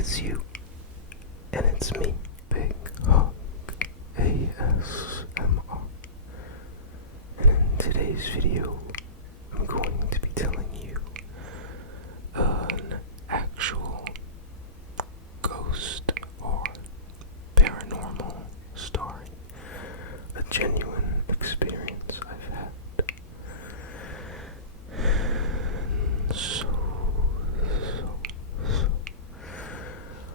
it's you, and it's me, Big Hug ASMR. And in today's video, I'm going to be telling you an actual ghost or paranormal story, a genuine experience I've had. So,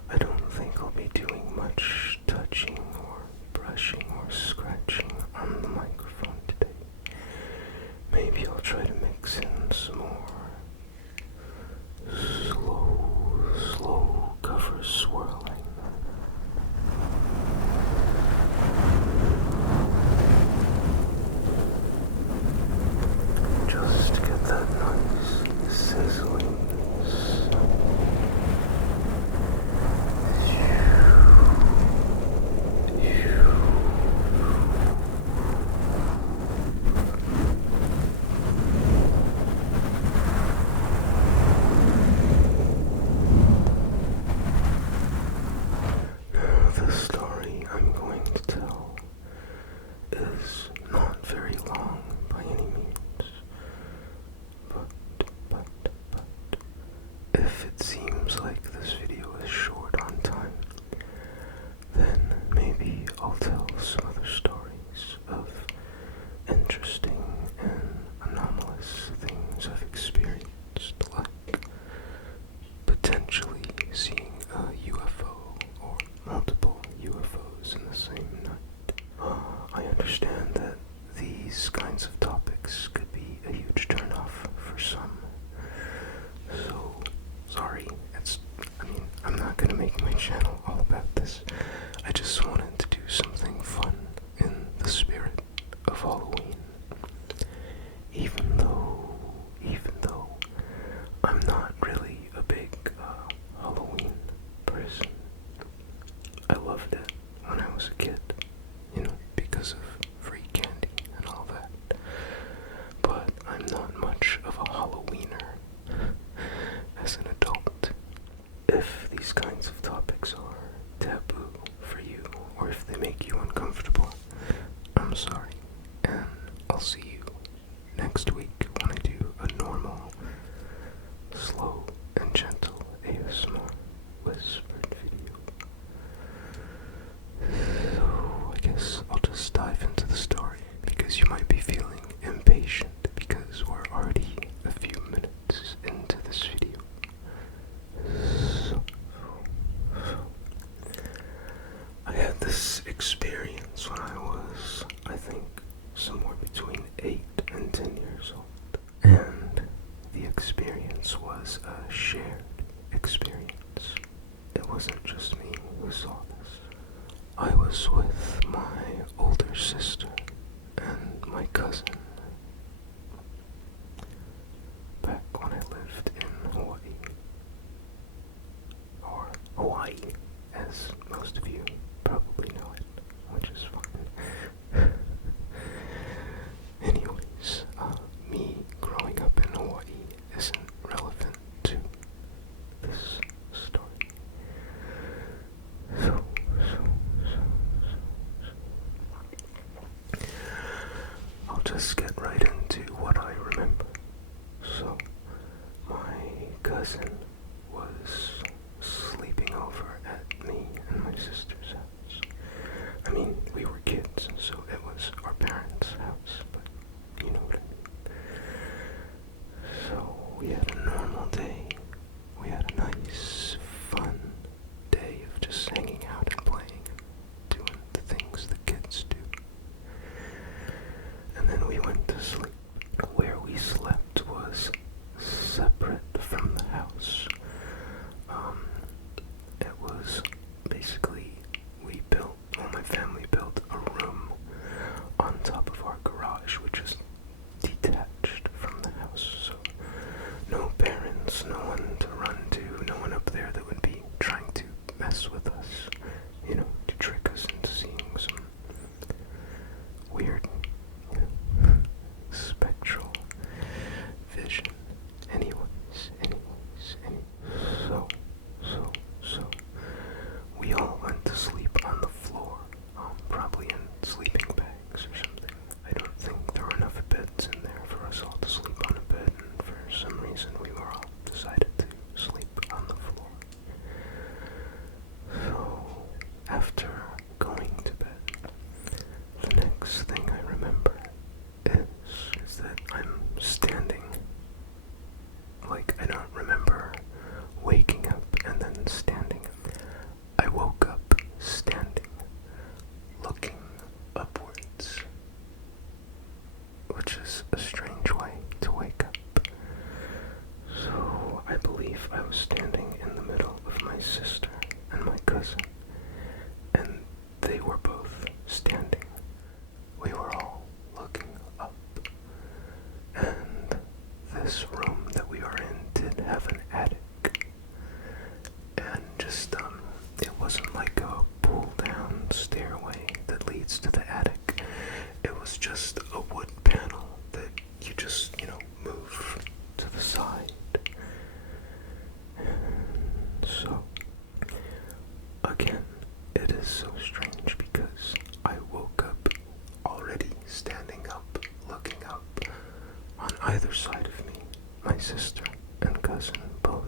I don't think I'll be doing much touching or brushing or scratching on the microphone today. Maybe I'll try to mix in some more slow cover swirling. Just to get that nice sizzling sound. The story I'm going to tell is not very long by any means, but if it seems like this video is short on time, then maybe I'll tell some other stories of interesting and anomalous things I've experienced, like potentially seeing a UFO or multiple UFOs in the same night. I understand that these kinds of topics could be a huge turnoff for some. So, sorry, I'm not gonna make my channel all about this. I just wanted to do something fun in the spirit of Halloween. Even though I'm not really a big Halloween person. I loved it when I was a kid, because of free candy and all that. But I'm not much of a Halloweener as an adult. If these kinds of topics are taboo for you, or if they make you uncomfortable, I'm sorry, and I'll see you next week when I do a normal, slow and gentle ASMR whispered video. So I guess I'll just dive into the story, because you might be feeling impatient because we're already a few minutes into this video. So I had this experience when I was, I think, somewhere between 8 and 10 years old. And the experience was a shared experience. It wasn't just me who saw this. I was with my older sister and my cousin back when I lived in Hawaii. Or Hawaii, as most of you probably know it, which is fine. Anyways, me growing up in Hawaii isn't relevant to this story. So this room that we are in did have an attic. And just, it wasn't like a pull-down stairway that leads to the attic. It was just a wood panel that you just, move to the side. And so, again, it is so strange because I woke up already standing up, looking up. On either side of me, my sister and cousin both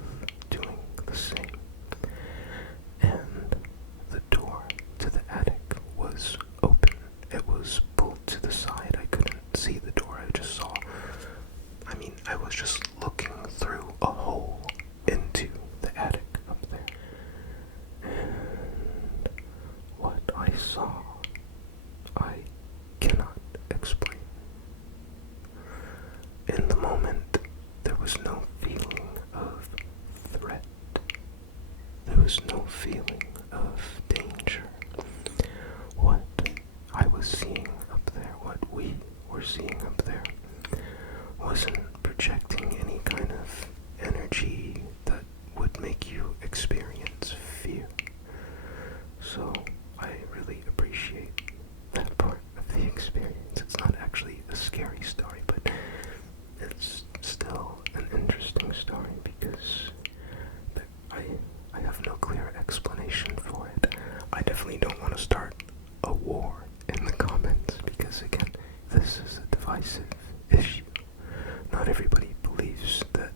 doing the same. And the door to the attic was open. It was pulled to the side. I couldn't see the door. I was just looking through a hole into the attic up there. And what I saw, I cannot explain. In the moment, there was no feeling of threat. There was no feeling of danger. What I was seeing up there, what we were seeing up there, wasn't projecting any kind of energy that would make you experience fear. So I really appreciate that part of the experience. It's not actually a scary story, but it's still an interesting story because I have no clear explanation for it. I definitely don't want to start a war in the comments because, again, this is a divisive issue. Not everybody believes that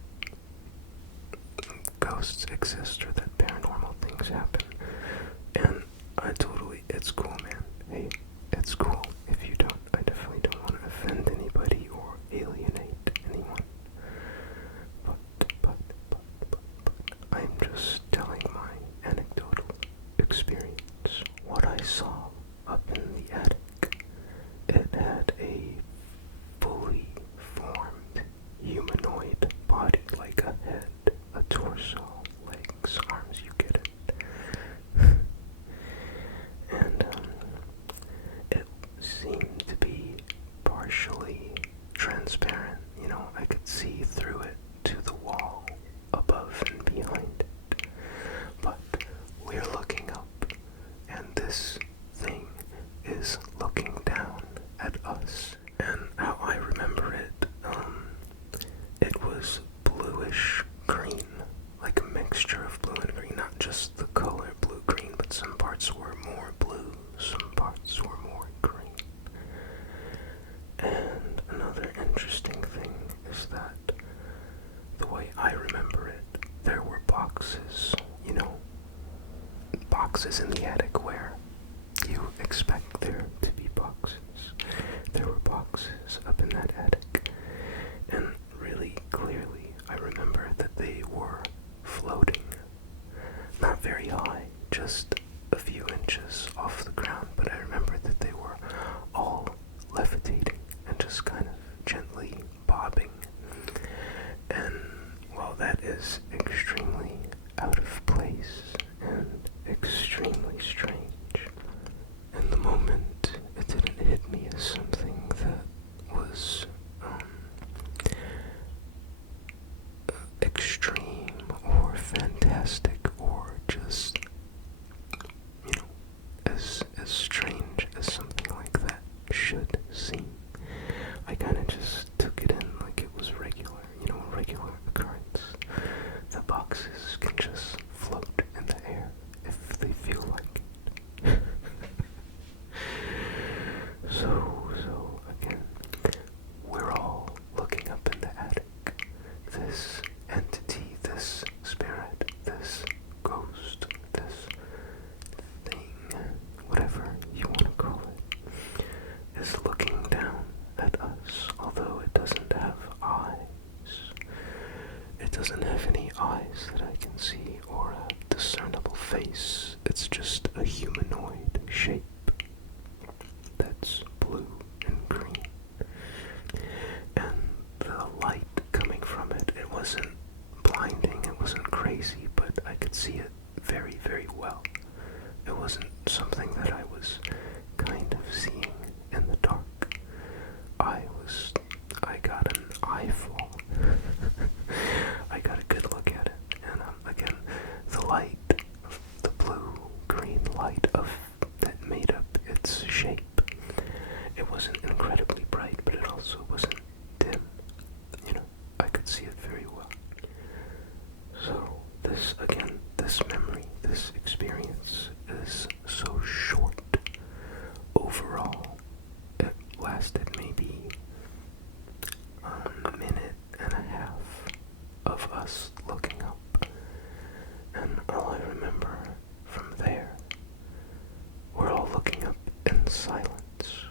ghosts exist or that paranormal things happen. And it's cool, man. Hey, it's cool if you don't. I definitely don't want to offend anybody or alienate anyone. But, I'm just telling my anecdotal experience. What I saw up in the attic, it had a fully formed humanoid body, like a head, a torso, legs, arms, you get it. And it seemed to be partially transparent. I could see through it to the wall above and behind it. But we're looking up, and this thing is looking down at us. And how I remember it, it was bluish green, like a mixture of blue and green, not just the color blue-green, but some parts were more blue, some parts were more green. And another interesting thing is that the way I remember it, there were boxes, boxes in the attic where you expect there to be boxes. There were boxes up in that attic, and really clearly I remember that they were floating. Not very high, just a few inches off the ground, but I remember that they were all levitating and just kind of gently bobbing. And while that is extremely out of place and extremely strange, in the moment it didn't hit me as something that was extreme or fantastic or just, as strange as something like that should seem. I kind of just took it in like it was regular, a regular occurrence. The boxes can just float in the air if they feel like it. So again, we're all looking up in the attic. This entity, this spirit, this ghost, this thing, whatever you want to call it, is looking down at us, although it doesn't have eyes. It doesn't have any eyes that I can see or a discernible face. It's just a humanoid shape that's blue and green. And the light coming from it, it wasn't blinding, it wasn't crazy, but I could see it very, very well. It wasn't something that I was kind of seeing in the dark. I got an eyeful I got a good look at it, and again, the light, the blue-green light that made up its shape. It wasn't incredibly bright, but it also wasn't dim. I could see it very well. So this memory, this experience is so short. Overall, it lasted maybe a minute and a half of us looking up. And all I remember from there, we're all looking up in silence.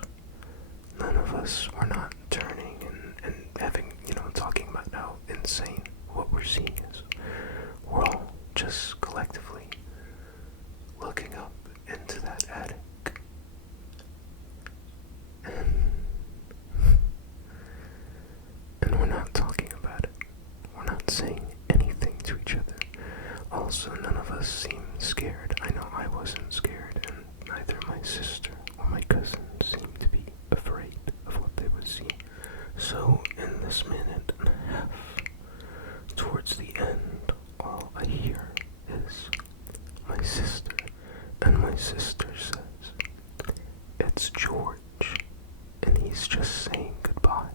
None of us were not turning and having, talking about how insane what we're seeing is. We're all just collectively looking up into that attic. And we're not talking about it. We're not saying anything to each other. Also, none of us seemed scared. I know I wasn't scared, and neither my sister or my cousin seemed to be afraid of what they would see. So, in this minute and a half, towards the end, all I hear is my sister, and my sister says, "It's George, and he's just saying goodbye."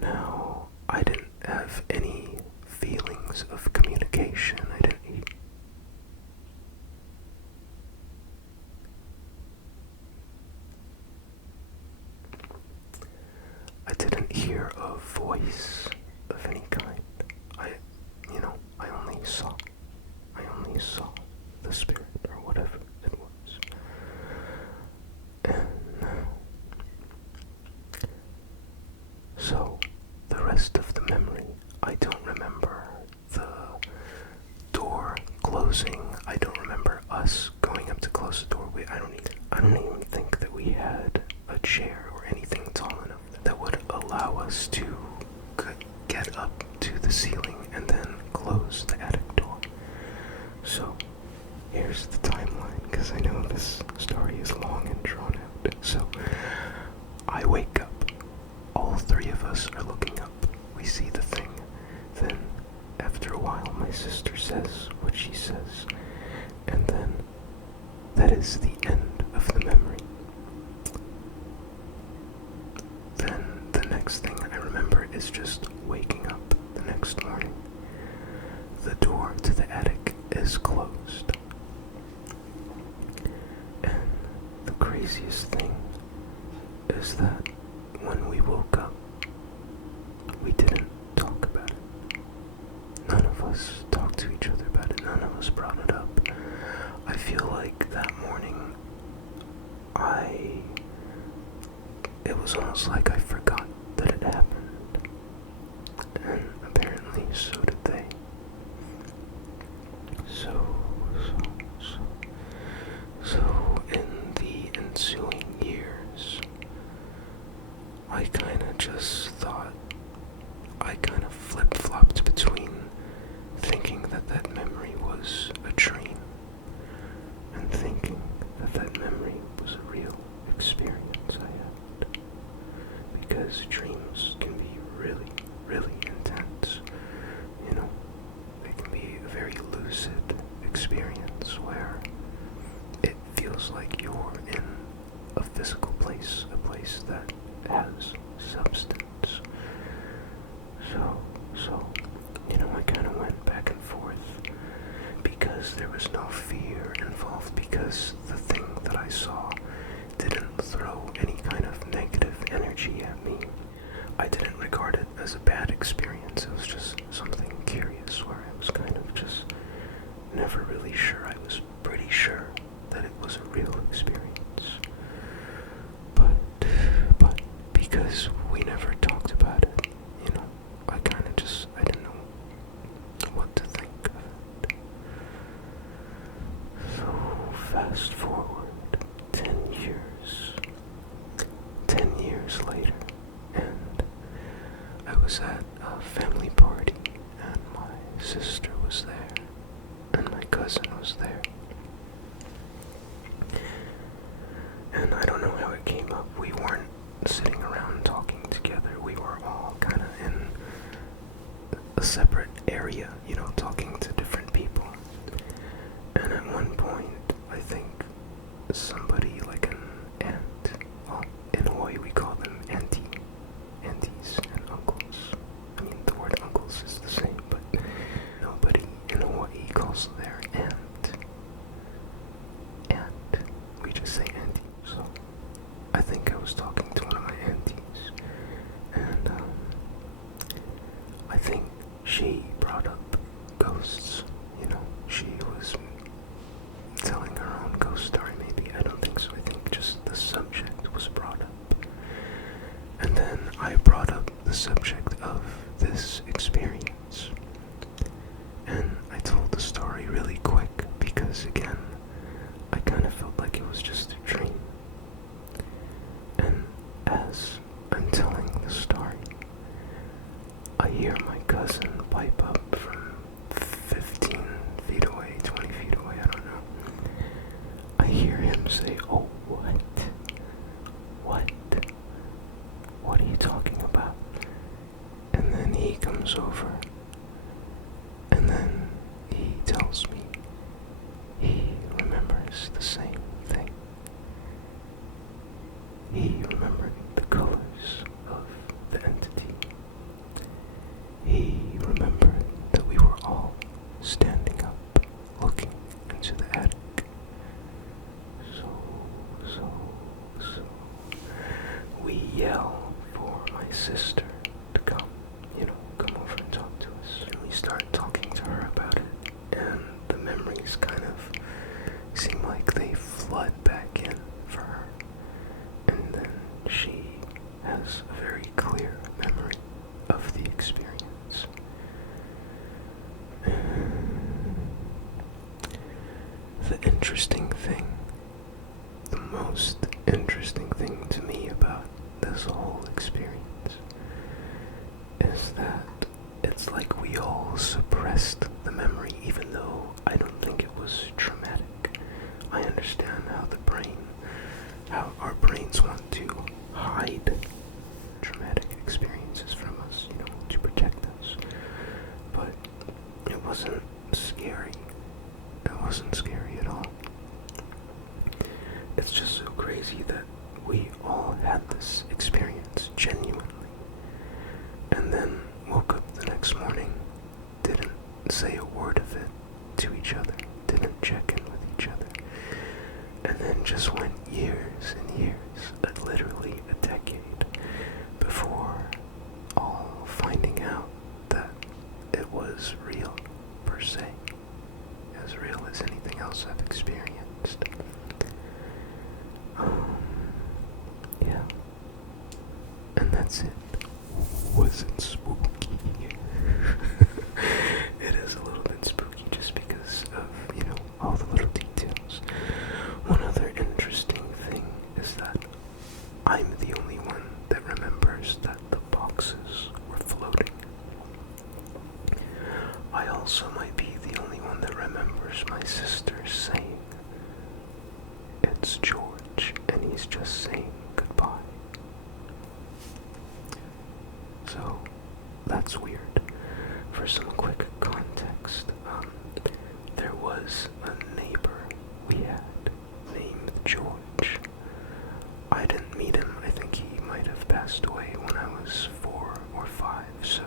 Now, I didn't have any feelings of communication. I didn't hear a voice of any kind. I only saw the spirit or whatever it was. And so the rest of the memory, I don't remember the door closing. I don't remember us going up to close the door. I don't even think that we had a chair or anything tall enough that would allow us to get up to the ceiling and then close the attic door. So here's the timeline, because I know this story is long and drawn out. So I wake up. All three of us are looking up. We see the thing. Then, after a while, my sister says what she says. And then, that is the end of the memory. Then, the next thing I remember is just waking up the next morning. The door to the attic is closed. And the craziest thing is that when we woke up, we didn't talk about it. None of us talked to each other about it. None of us brought it up. I feel like that morning, it was almost like I forgot that it happened. And apparently so did they. So in the ensuing years, I kind of flip-flopped between thinking that that memory was a dream and thinking that that memory was a real experience I had. Because dreams can be really, really intense. They can be a very lucid experience where it feels like you're in a physical place, a place that has substance. So, I kind of went back and forth because there was no fear involved, because the thing that I saw didn't throw any kind of negative energy at me. I didn't regard it as a bad experience. It was just something curious where I was kind of just never really sure. I was pretty sure that it was a real experience. But because we never talked about it, I didn't know what to think of it. So fast forward 10 years later, and I was at a family party, and my sister was there, and my cousin was there. And I don't know how it came up. We weren't sitting around talking together. We were all kind of in a separate area, you know, talking to different people. And at one point, I think somebody like an aunt, well, in Hawaii we call them aunties and uncles. I mean, the word uncles is the same, but nobody in Hawaii calls their aunt. We just say auntie. So I think I was talking to one of my aunties, and I think she brought up ghosts. You know, she was telling her own ghost story, maybe. I don't think so. I think just the subject was brought up. And then I brought up the subject of this experience. And I told the story really quick because, again, I kind of felt like it was just a dream. And as I'm telling the story, I hear my cousin pipe up from 15 feet away, 20 feet away, I don't know. I hear him say, "Oh, what? What are you talking about?" And then he comes over, and then he tells me he remembers the same thing. He remembered the colors of the entity. He remembered that we were all standing up, looking into the attic. So, we yell for my sister to come, come over and talk to us. And we start talking to her about it, and the memories kind of seem like they flood back in for her. And then she has a very clear memory of the experience. The interesting thing, the most interesting thing to me about this whole experience is that it's like we all suppressed the memory, even though I don't think it was traumatic. I understand how our brains want to hide traumatic experiences from us, to protect us. But it wasn't scary. It wasn't scary at all. It's just so crazy that we all had this experience genuinely, and then woke up the next morning, didn't say a word of it to each other, didn't check in with each other, and then just went years and years, literally a decade, before all finding out that it was real, per se, as real as anything else I've experienced. Yeah. And that's it. Was it spooky? It is a little bit spooky just because of, all the little details. One other interesting thing is that I'm the only one that remembers that the boxes were floating. I also might be the only one that remembers my sister saying, "It's George, and he's just saying goodbye." So, that's weird. For some quick context, there was a neighbor we had named George. I didn't meet him. I think he might have passed away when I was 4 or 5, so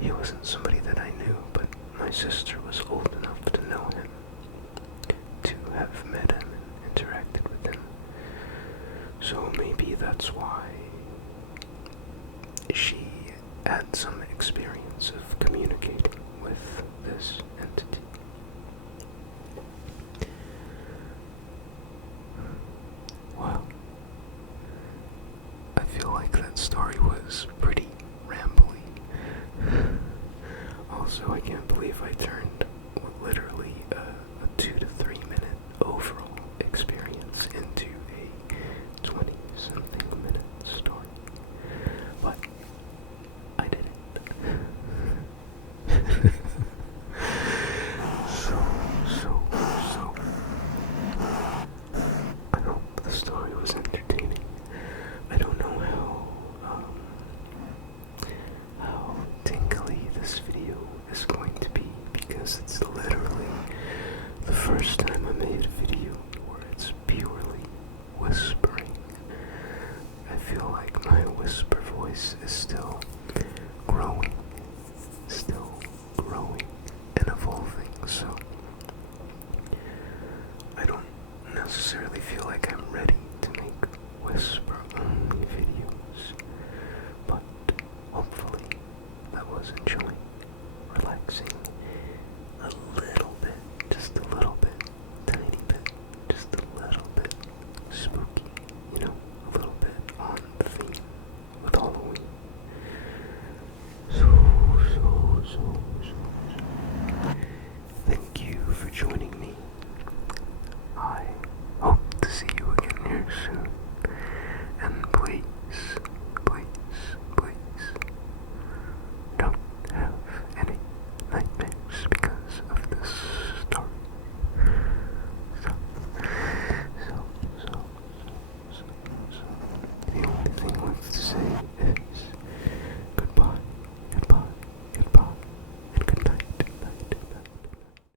he wasn't somebody that I knew, but my sister was old enough to know him, to have met him and interacted with him. So maybe that's why she had some experience of communicating with this entity. Wow. I feel like that story was pretty rambly. Also, I can't believe I turned literally a 2 to 3 minute overall experience into a 20-something minute story. But I did it. So. I hope the story was entertaining. I don't know how tingly this video was enjoying relaxing a little bit, just a little bit, tiny bit, just a little bit spooky, a little bit on the theme with Halloween. So. Thank you for joining me. I hope to see you again here soon.